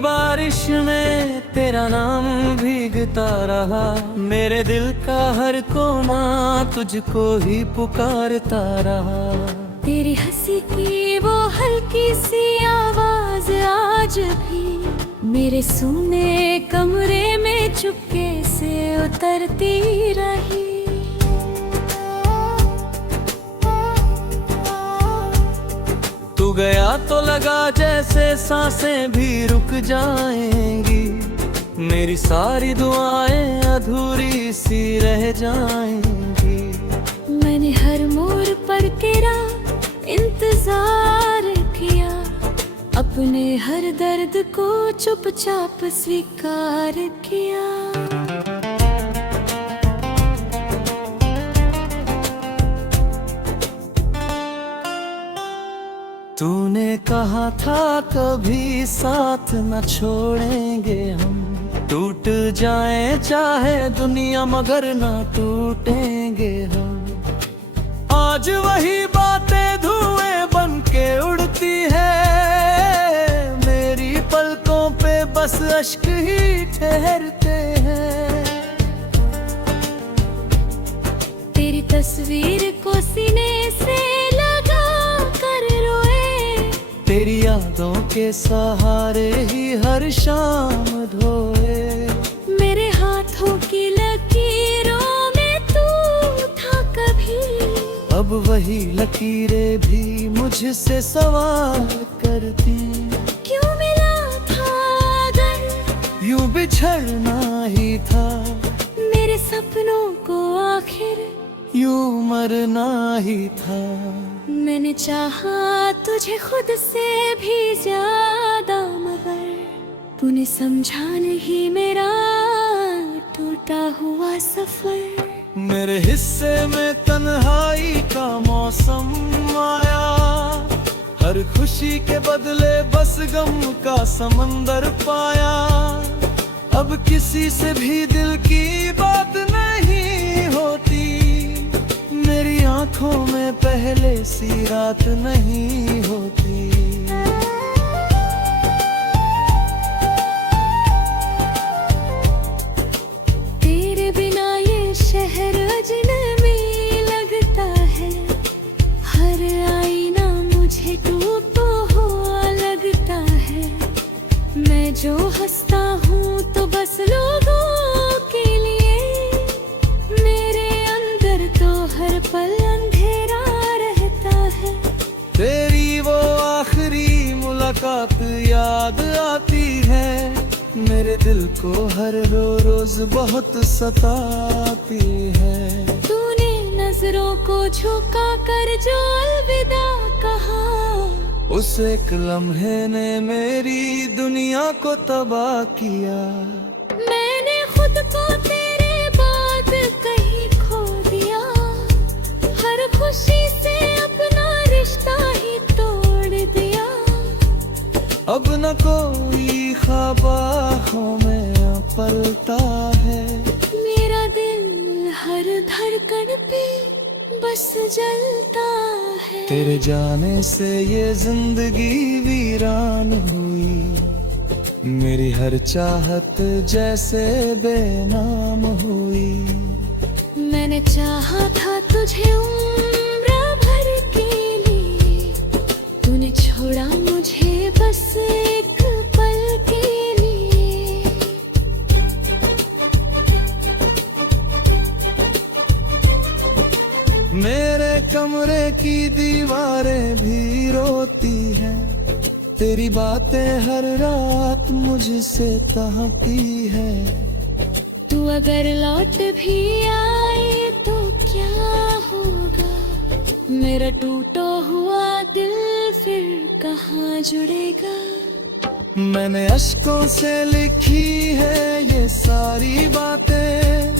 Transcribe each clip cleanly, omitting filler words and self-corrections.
बारिश में तेरा नाम भीगता रहा, मेरे दिल का हर कोना तुझको ही पुकारता रहा। तेरी हंसी की वो हल्की सी आवाज आज भी मेरे सूने कमरे में चुपके से उतरती रही। तू गया तो लगा जैसे सांसें भी रुक जाएंगी, मेरी सारी दुआएं अधूरी सी रह जाएंगी। मैंने हर मोड़ पर तेरा इंतजार किया, अपने हर दर्द को चुपचाप स्वीकार किया। तूने कहा था कभी साथ न छोड़ेंगे हम, टूट जाए चाहे दुनिया मगर न टूटेंगे हम। आज वही बातें धुएं बन के उड़ती है, मेरी पलकों पे बस अश्क ही ठहरते हैं। तेरी तस्वीर को सीने से लगा कर रोए, तेरी यादों के सहारे ही हर शाम धोए। मेरे हाथों की लकीरों में तू था कभी, अब वही लकीरें भी मुझसे सवाल करती। क्यों मिला था अगर यूं बिछड़ना ही था, मेरे सपनों को आखिर यूं मरना ही था। मैंने चाहा तुझे खुद से भी ज्यादा, मगर तूने समझा नहीं मेरा टूटा हुआ सफर। मेरे हिस्से में तन्हाई का मौसम आया, हर खुशी के बदले बस गम का समंदर पाया। अब किसी से भी दिल की बात नहीं होती, मेरी आंखों में पहले सी रात नहीं होती। तेरे बिना ये शहर अजनबी लगता है, हर आईना मुझे टूटा हुआ लगता है। मैं जो हंसता हूँ तो बस लोगों के लिए, मेरे अंदर तो हर पल अंधेरा रहता है। तेरी वो आखिरी मुलाकात याद आती है, मेरे दिल को हर रोज बहुत सताती है। तूने नजरों को झुका कर जो अलविदा कहा, उस एक लम्हे ने मेरी दुनिया को तबाह किया। मैंने खुद को तेरे बाद कहीं खो दिया, हर खुशी से अपना रिश्ता ही तोड़ दिया। अब न कोई ख्वाब आँखों में पलता है, मेरा दिल हर धड़कन पे बस जलता है। तेरे जाने से ये जिंदगी वीरान हुई, मेरी हर चाहत जैसे बेनाम हुई। मैंने चाहा था तुझे उम्र भर के लिए, तूने छोड़ा मुझे बस एक पल के लिए। मेरे कमरे की दीवारें भी रोती हैं, तेरी बातें हर रात मुझसे कहती है। तू अगर लौट भी आए तो क्या होगा, मेरा टूटा हुआ दिल फिर कहाँ जुड़ेगा। मैंने अश्कों से लिखी है ये सारी बातें,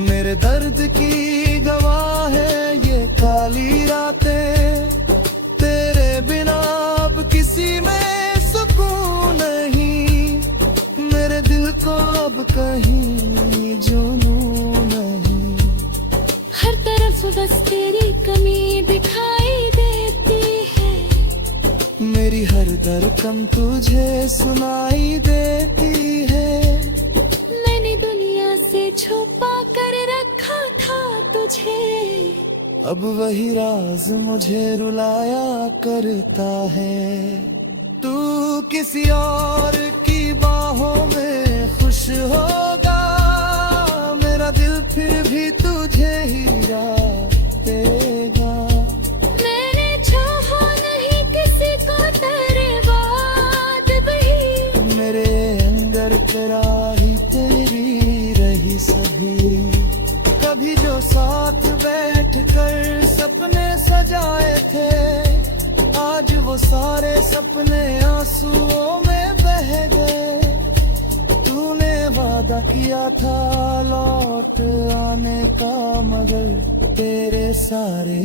मेरे दर्द की गवाह है ये काली रातें। तेरे बिना अब किसी में सुकून नहीं, मेरे दिल को अब कहीं जुनून नहीं। हर तरफ बस तेरी कमी दिखाई देती है, मेरी हर धड़कन तुझे सुनाई देती है। मैंने दुनिया से छुपा कर रखा था तुझे, अब वही राज मुझे रुलाया करता है। तू किसी और की बाहों में खुश होगा, मेरा दिल फिर भी तुझे ही देगा। मैंने चाहा नहीं किसी को तेरे बाद भी, मेरे अंदर तेरा ही तेरी रही सभी। कभी जो साथ बैठ कर सपने सजाए थे, आज वो सारे सपने आंसुओं में बह गए। तूने वादा किया था लौट आने का, मगर तेरे सारे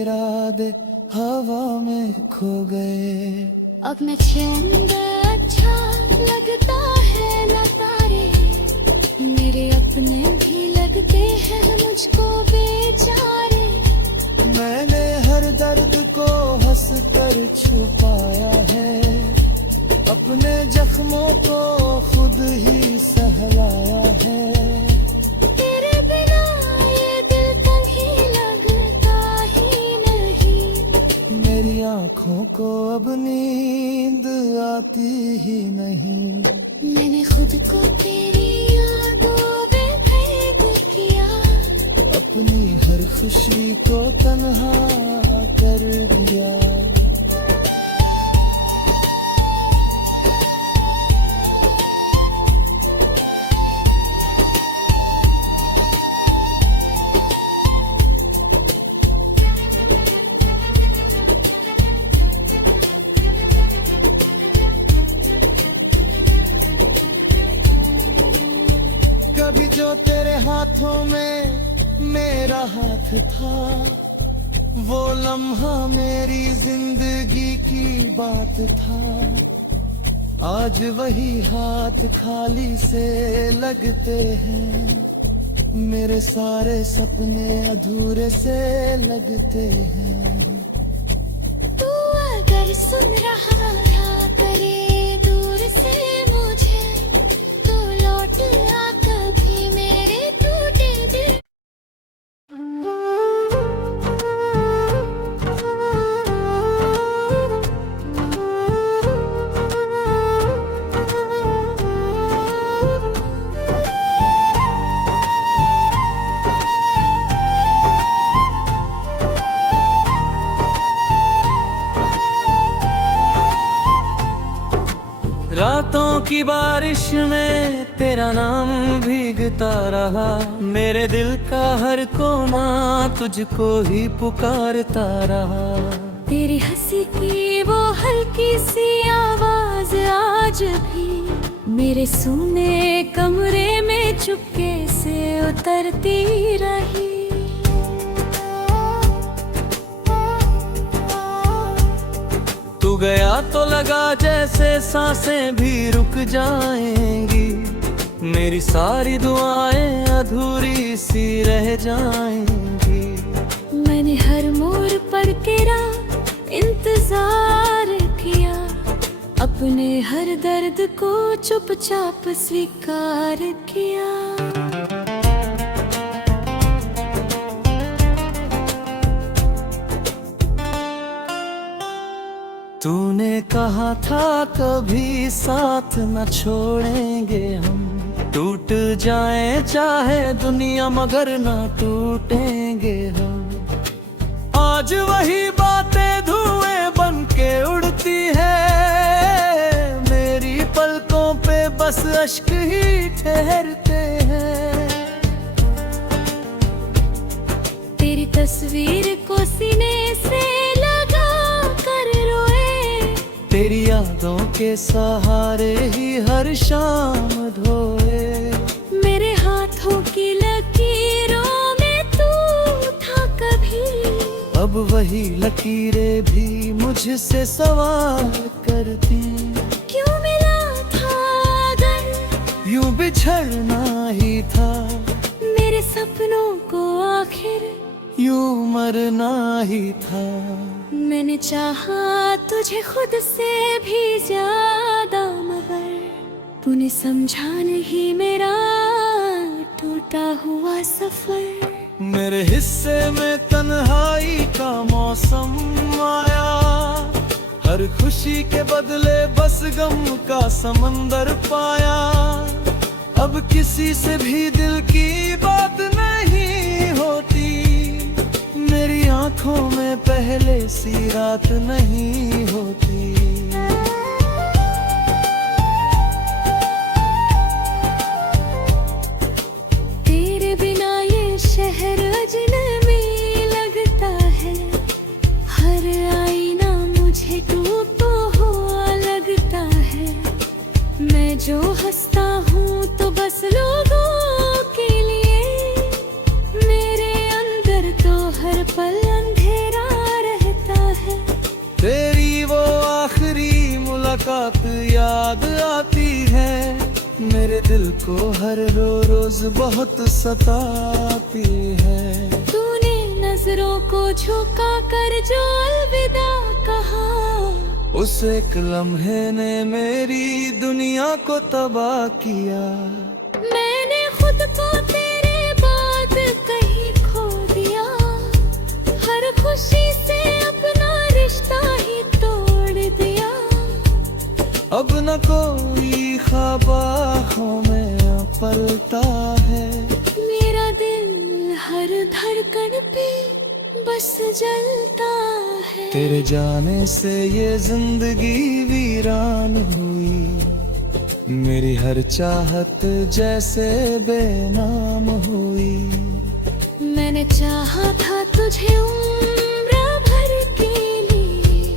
इरादे हवा में खो गए। अब मैं चैन अच्छा लगता है न तारे, मेरे अपने भी लगते हैं मुझको बेचारे। मैंने हर दर्द को हंस कर छुपाया है, अपने जख्मों को खुद ही सहलाया है। तेरे बिना ये दिल कहीं लगता ही नहीं, मेरी आँखों को अब नींद आती ही नहीं। मैंने खुद को तेरी यादों में कैद किया, अपनी हर खुशी को तन्हा कर दिया। कभी जो तेरे हाथों में मेरा हाथ था, वो लम्हा मेरी जिंदगी की बात था। आज वही हाथ खाली से लगते हैं, मेरे सारे सपने अधूरे से लगते हैं। तू अगर सुन रहा था करे दूर से मुझे, तो लौट आ कभी मेरे टूटे दिल। रातों की बारिश में तेरा नाम भीगता रहा, मेरे दिल का हर कोना तुझको ही पुकारता रहा। तेरी हंसी की वो हल्की सी आवाज आज भी मेरे सूने कमरे में चुपके से उतरती रही। तू गया तो लगा जैसे सांसें भी रुक जाएंगी, मेरी सारी दुआएं अधूरी सी रह जाएंगी। मैंने हर मोड़ पर तेरा इंतजार किया, अपने हर दर्द को चुपचाप स्वीकार किया। तूने कहा था कभी साथ न छोड़ेंगे हम, टूट जाए चाहे दुनिया मगर न टूटेंगे हम। आज वही बातें धुएं बन के उड़ती है, मेरी पलकों पे बस अश्क ही ठहरते हैं। तेरी तस्वीर को सीने से लगा कर रोए, तेरी यादों के सहारे ही हर शाम धोए। मेरे हाथों की लकीरों में तू था कभी, अब वही लकीरें भी मुझसे सवाल करती। क्यों मिला था अगर यूं बिछड़ना ही था, मेरे सपनों को आखिर यूं मरना ही था। मैंने चाहा तुझे खुद से भी ज्यादा, मगर तूने समझा नहीं मेरा टूटा हुआ सफर। मेरे हिस्से में तन्हाई का मौसम आया, हर खुशी के बदले बस गम का समंदर पाया। अब किसी से भी दिल की बात नहीं होती, मेरी आंखों में पहले सी रात नहीं होती। तेरे बिना ये शहर अजनबी लगता है, हर आईना मुझे टूटा हुआ लगता है। मैं जो हंसता हूँ तो बस लोगों के लिए, मेरे अंदर तो हर पल अंधेरा रहता है। तेरी वो आखिरी मुलाकात याद आती है, मेरे दिल को हर रोज बहुत सताती है। तूने नजरों को झुका कर जो अलविदा कहा, उस एक लम्हे ने मेरी दुनिया को तबाह किया। मैंने खुद को तेरे बाद कहीं खो दिया, हर खुशी से अपना रिश्ता ही तोड़ दिया। अब न कोई ख्वाब आँखों में पलता है, मेरा दिल हर धड़कन पे बस जलता है। तेरे जाने से ये जिंदगी वीरान हुई, मेरी हर चाहत जैसे बेनाम हुई। मैंने चाहा था तुझे उम्र भर के लिए,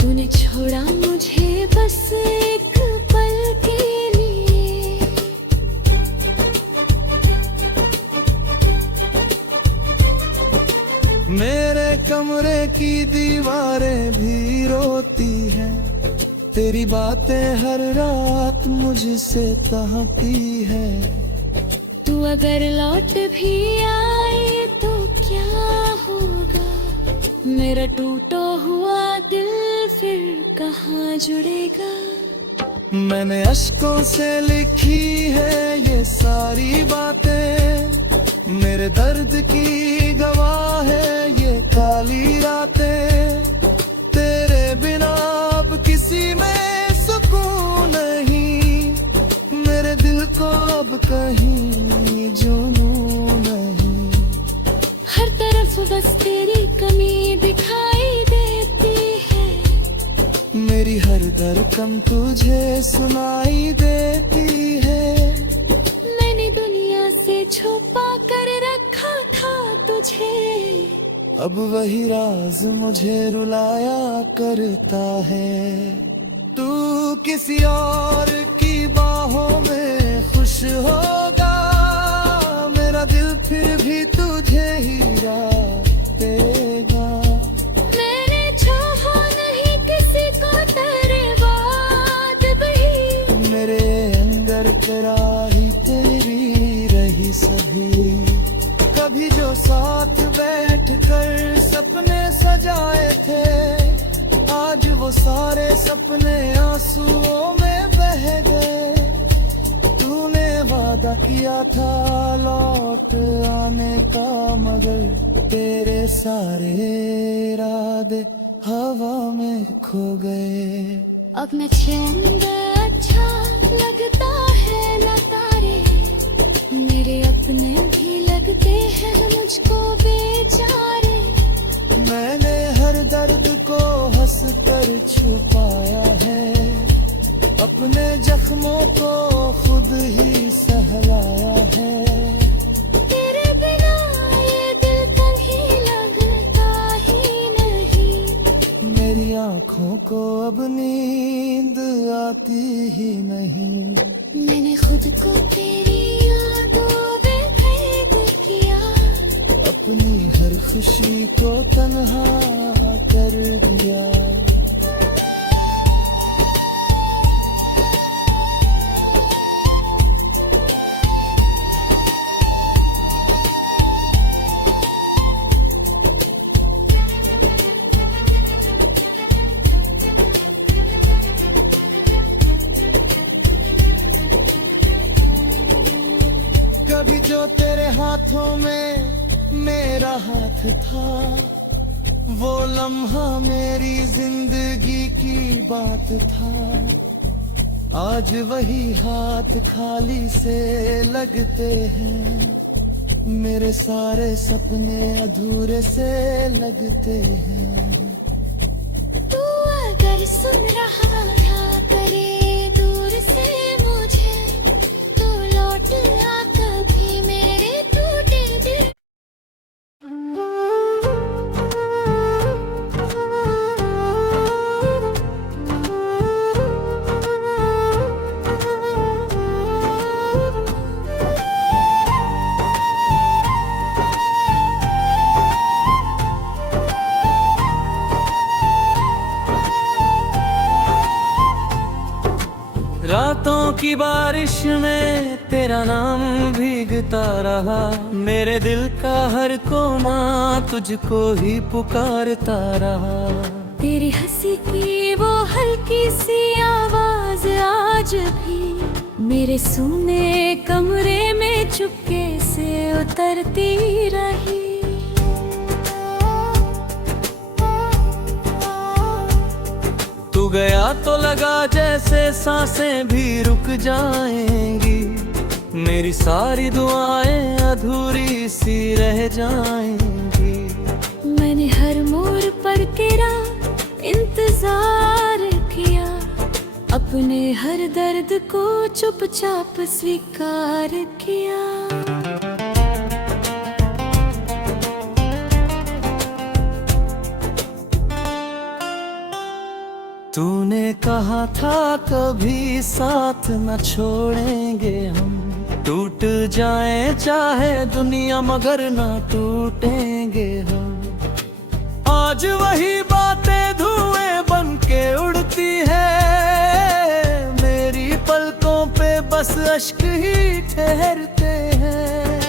तूने छोड़ा मुझे बस एक पल के लिए। मेरे कमरे की दीवारें भी रोती हैं, तेरी बातें हर रात मुझसे कहती है। तू अगर लौट भी आए तो क्या होगा, मेरा टूटा हुआ दिल फिर कहाँ जुड़ेगा। मैंने अश्कों से लिखी है ये सारी बातें, मेरे दर्द की गवाह है ये काली रातें। तेरे बिना अब किसी में सुकून नहीं, मेरे दिल को अब कहीं जुनून नहीं। हर तरफ बस तेरी कमी दिखाई देती है, मेरी हर धड़कन तुझे सुनाई देती है। मैंने दुनिया से छुपा कर रखा था तुझे, अब वही राज मुझे रुलाया करता है। तू किसी और की बाहों में खुश होगा, मेरा दिल फिर भी तुझे ही देगा। मैंने चाहा नहीं किसी को तेरे बाद भी, मेरे अंदर तेरा ही तेरी रही सभी। कभी जो साथ बैठ कर सपने सजाए थे, आज वो सारे सपने आंसुओं में बह गए। तूने वादा किया था लौट आने का, मगर तेरे सारे इरादे हवा में खो गए। अब मैं चैन अच्छा लगता है न तारे, मेरे अपने भी लगते हैं मुझको बेचारे। मैंने हर दर्द को हंस कर छुपाया है, अपने जख्मों को खुद ही सहलाया है। तेरे बिना ये दिल कहीं लगता ही नहीं, मेरी आँखों को अब नींद आती ही नहीं। मैंने खुद को तेरी यादों में कैद किया, अपनी हर खुशी को तन्हा कर दिया। आंखों में मेरा हाथ था, वो लम्हा मेरी जिंदगी की बात था। आज वही हाथ खाली से लगते हैं, मेरे सारे सपने अधूरे से लगते हैं। तू अगर सुन रहा था करे दूर से मुझे, तो लौट आ कभी मेरे टूटे दिल। रातों की बारिश में तेरा नाम भीगता रहा, मेरे दिल का हर कोना तुझको ही पुकारता रहा। तेरी हंसी की वो हल्की सी आवाज आज भी मेरे सूने कमरे में चुपके से उतरती रही। तू गया तो लगा जैसे सांसें भी रुक जाएंगी, मेरी सारी दुआएं अधूरी सी रह जाएंगी। मैंने हर मोड़ पर तेरा इंतजार किया, अपने हर दर्द को चुपचाप स्वीकार किया। तूने कहा था कभी साथ न छोड़ेंगे हम, टूट जाए चाहे दुनिया मगर न टूटेंगे हम। आज वही बातें धुएं बन के उड़ती है, मेरी पलकों पे बस अश्क ही ठहरते हैं।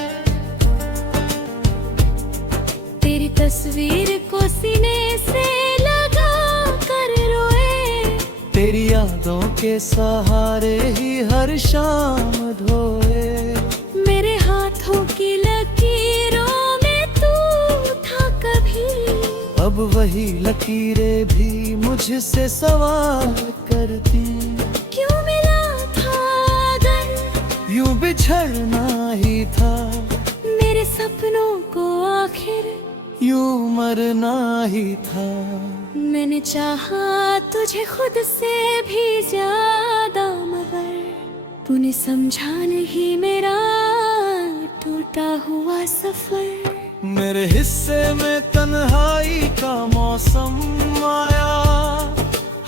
तेरी तस्वीर को सीने से लगा कर रोए, तेरी यादों के सहारे ही हर शाम धोए। मेरे हाथों की लकीरों में तू था कभी, अब वही लकीरें भी मुझसे सवाल करती। क्यों मिला था अगर यूं बिछड़ना ही था, मेरे सपनों को आखिर यूं मरना ही था। मैंने चाहा तुझे खुद से भी ज्यादा, मगर तूने समझा नहीं मेरा टूटा हुआ सफर। मेरे हिस्से में तन्हाई का मौसम आया,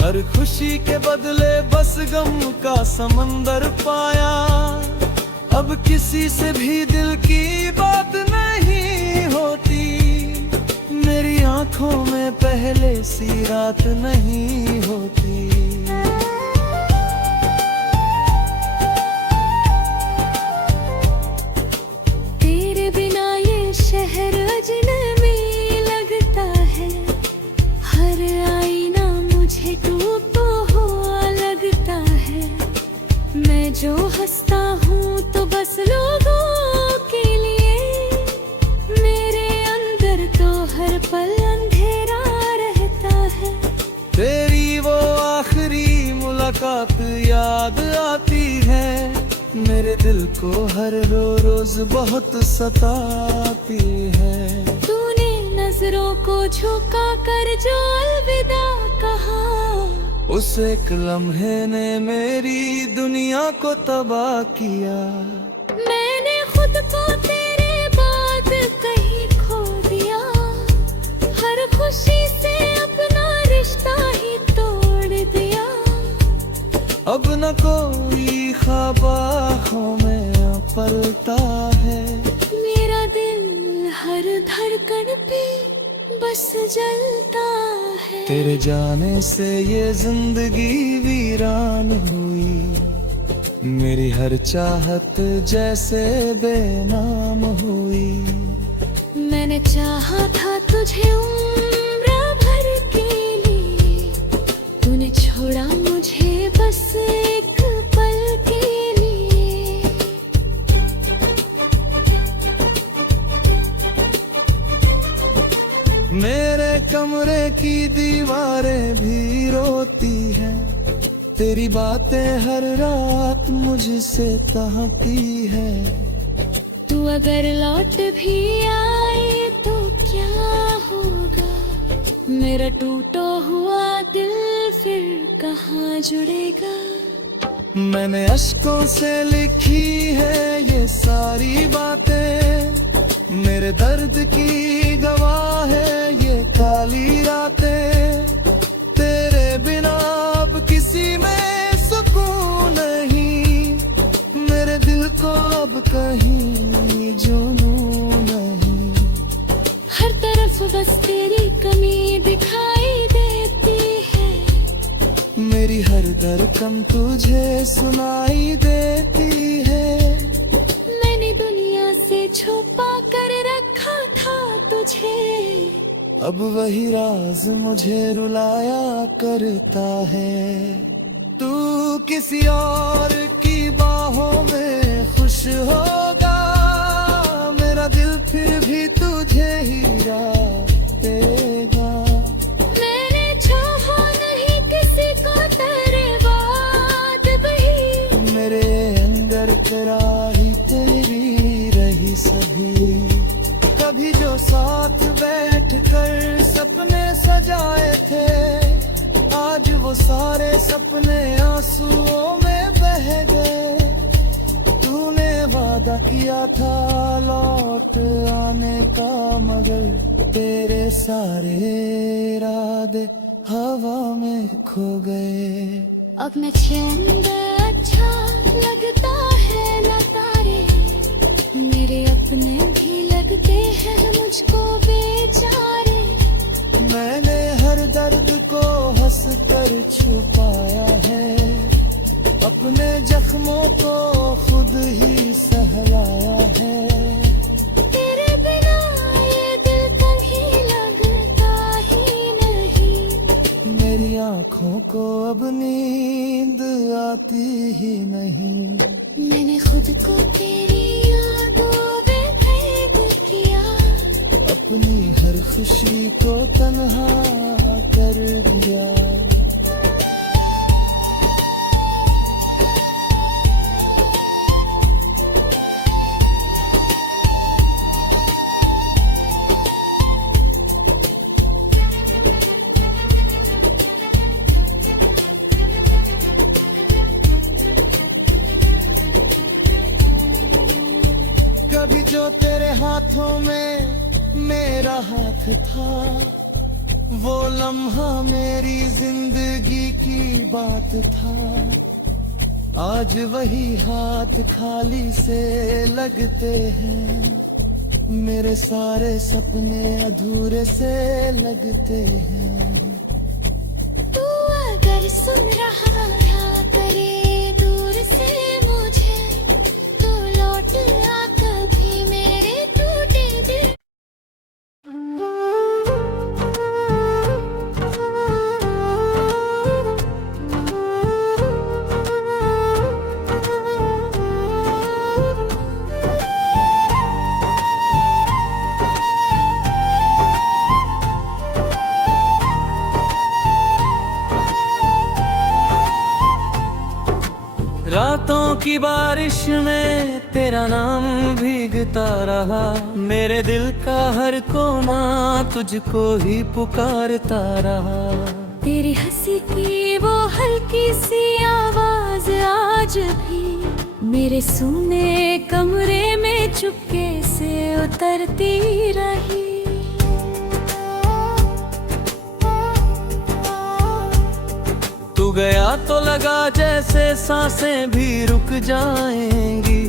हर खुशी के बदले बस गम का समंदर पाया। अब किसी से भी दिल की बात नहीं होती, मेरी आंखों में पहले सी रात नहीं होती। तेरे बिना ये शहर अजनबी लगता है, हर आईना मुझे टूटा हुआ लगता है। मैं जो हंसता हूँ तो बस लोगों के लिए, मेरे अंदर तो हर पल अंधेरा रहता है। तेरी वो आखिरी मुलाकात याद आती है, मेरे दिल को हर रोज बहुत सताती है। तूने नजरों को झुका कर जो अलविदा कहा, उस एक लम्हे ने मेरी दुनिया को तबाह किया। मैंने खुद को तेरे बाद कहीं खो दिया, हर खुशी से अपना रिश्ता ही तोड़ दिया। अब न कोई ख्वाब आँखों में पलता है, मेरा दिल हर धड़कन पे बस जलता है। तेरे जाने से ये जिंदगी वीरान हुई, मेरी हर चाहत जैसे बेनाम हुई। मैंने चाहा था तुझे उम्र भर के लिए, तूने छोड़ा मुझे बस एक पल के लिए। मेरे कमरे की दीवारें भी रोती हैं, तेरी बातें हर रात मुझसे कहती है। तू अगर लौट भी आए तो क्या होगा, मेरा टूटा हुआ दिल फिर कहाँ जुड़ेगा। मैंने अश्कों से लिखी है ये सारी बातें, मेरे दर्द की गवाह है ये काली रातें। तेरे बिना अब किसी में सुकून नहीं, मेरे दिल को अब कहीं जुनून नहीं। हर तरफ बस तेरी कमी दिखाई देती है, मेरी हर धड़कन तुझे सुनाई देती है। मैंने दुनिया से छुपा कर रखा था तुझे, अब वही राज मुझे रुलाया करता है। तू किसी और की बाहों में खुश होगा, मेरा दिल फिर भी तुझे ही देगा। मैंने चाहा नहीं किसी को तेरे बाद भी, मेरे अंदर तेरा ही तेरी रही सभी। कभी जो साथ बैठ कर सपने सजाए थे, आज वो सारे सपने आंसुओं में बह गए। तूने वादा किया था लौट आने का, मगर तेरे सारे इरादे हवा में खो गए। अब न चैन अच्छा लगता है न तारे, मेरे अपने भी लगते हैं मुझको बेचारे। मैंने हर दर्द को हंस कर छुपाया है, अपने जख्मों को खुद ही सहलाया है। तेरे बिना ये दिल कहीं लगता ही नहीं, मेरी आँखों को अब नींद आती ही नहीं। मैंने खुद को तेरी यादों में कैद किया, अपनी हर खुशी को तन्हा कर दिया। कभी जो तेरे हाथों में मेरा हाथ था, वो लम्हा मेरी जिंदगी की बात था। आज वही हाथ खाली से लगते हैं, मेरे सारे सपने अधूरे से लगते हैं। तू अगर सुन रहा था करे दूर से मुझे, तो लौट आ कभी मेरे टूटे दिल। रातों की बारिश में तेरा नाम भीगता रहा, मेरे दिल का हर कोना तुझको ही पुकारता रहा। तेरी हंसी की वो हल्की सी आवाज आज भी मेरे सूने कमरे में चुपके से उतरती रही। तू गया तो लगा जैसे सांसें भी रुक जाएंगी,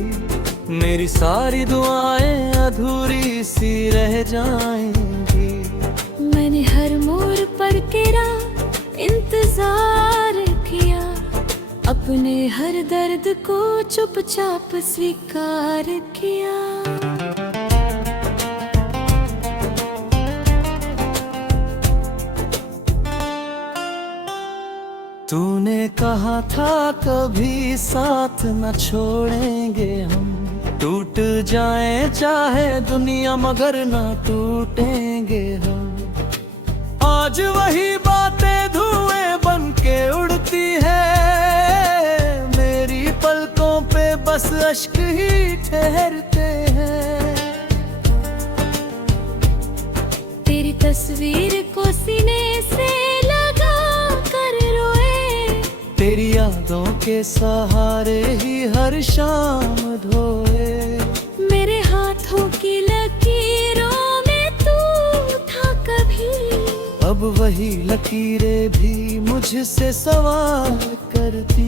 मेरी सारी दुआएं अधूरी सी रह जाएंगी। मैंने हर मोड़ पर तेरा इंतजार किया, अपने हर दर्द को चुपचाप स्वीकार किया। तूने कहा था कभी साथ न छोड़ेंगे हम, टूट जाए चाहे दुनिया मगर न टूटेंगे हम। आज वही बातें धुएं बन के उड़ती है, मेरी पलकों पे बस अश्क ही ठहरते हैं। तेरी तस्वीर को सीने से लगा कर रोए, तेरी यादों के सहारे ही हर शाम धोए। मेरे हाथों की लकीरों में तू था कभी, अब वही लकीरें भी मुझसे सवाल करती,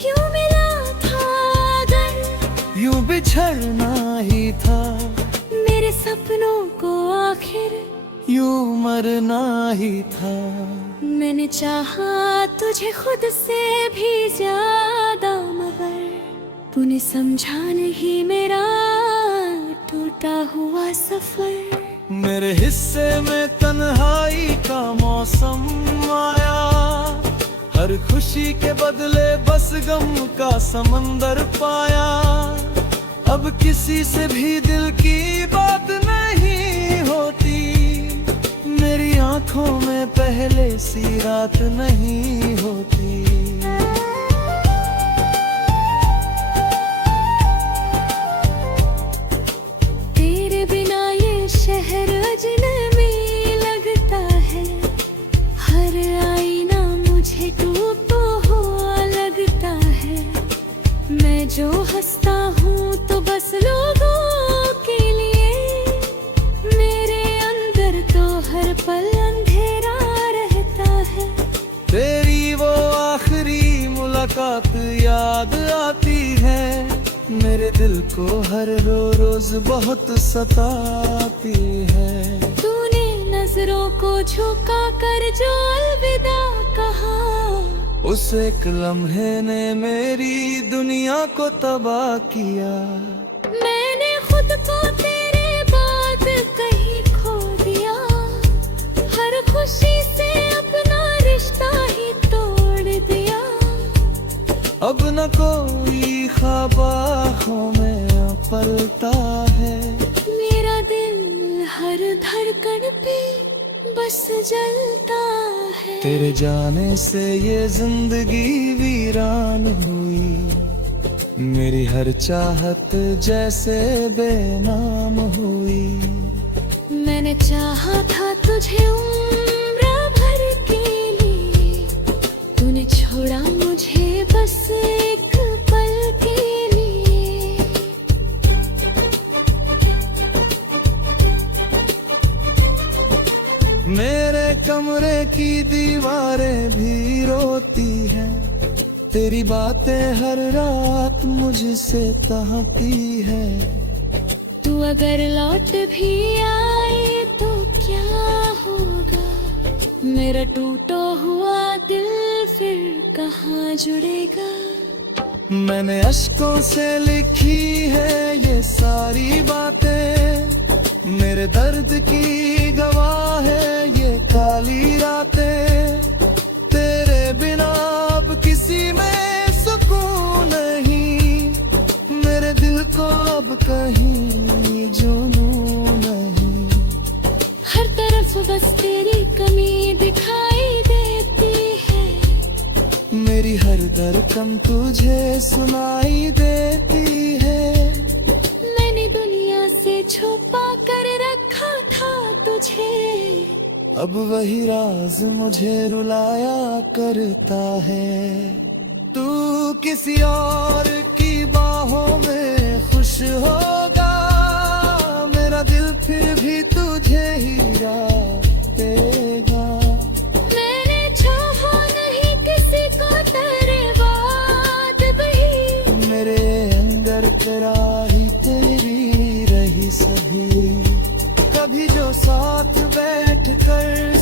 क्यों मिला था अगर यूं बिछड़ना ही था, मेरे सपनों को आखिर यूं मरना ही था। मैंने चाहा तुझे खुद से भी ज्यादा, मगर तूने समझा नहीं मेरा टूटा हुआ सफर। मेरे हिस्से में तन्हाई का मौसम आया, हर खुशी के बदले बस गम का समंदर पाया। अब किसी से भी दिल की बात नहीं होती, मेरी आंखों में पहले सी रात नहीं होती। तेरे बिना ये शहर अजनबी लगता है, हर आईना मुझे टूटा हुआ लगता है। मैं जो हंसता हूँ तो बस लोगों के लिए, मेरे अंदर तो हर पल अंधेरा रहता है। तेरी वो आखिरी मुलाकात याद आती है, मेरे दिल को हर रोज बहुत सताती है। तूने नजरों को झुका कर जो अलविदा कहा, उस एक लम्हे ने मेरी दुनिया को तबाह किया। मैंने खुद को तेरे बाद कहीं खो दिया, हर खुशी से अपना रिश्ता ही तोड़ दिया। अब न कोई ख्वाब आँखों में पलता है, मेरा दिल हर धड़कन पे बस जलता है। तेरे जाने से ये जिंदगी वीरान हुई, मेरी हर चाहत जैसे बेनाम हुई। मैंने चाहा था तुझे उम्र भर के लिए, तूने छोड़ा मुझे बस एक पल के लिए। मेरे कमरे की दीवारें भी रोती हैं, तेरी बातें हर रात मुझसे कहती है। तू अगर लौट भी आए तो क्या होगा, मेरा टूटा हुआ दिल फिर कहाँ जुड़ेगा। मैंने अश्कों से लिखी है ये सारी बातें, मेरे दर्द की गवाह है ये काली रातें। तेरे बिना अब किसी में सुकून नहीं, मेरे दिल को अब कहीं जुनून नहीं। हर तरफ बस तेरी कमी दिखाई देती है, मेरी हर धड़कन तुझे सुनाई देती है। मैंने दुनिया से छुपा कर रखा था तुझे, अब वही राज मुझे रुलाया करता है। तू किसी और की बाहों में खुश होगा, मेरा दिल फिर भी तुझे ही देगा। मैंने चाहा नहीं किसी को तेरे बाद भी, मेरे अंदर तेरा ही तेरी रही सभी। कभी जो साथ बैठ कर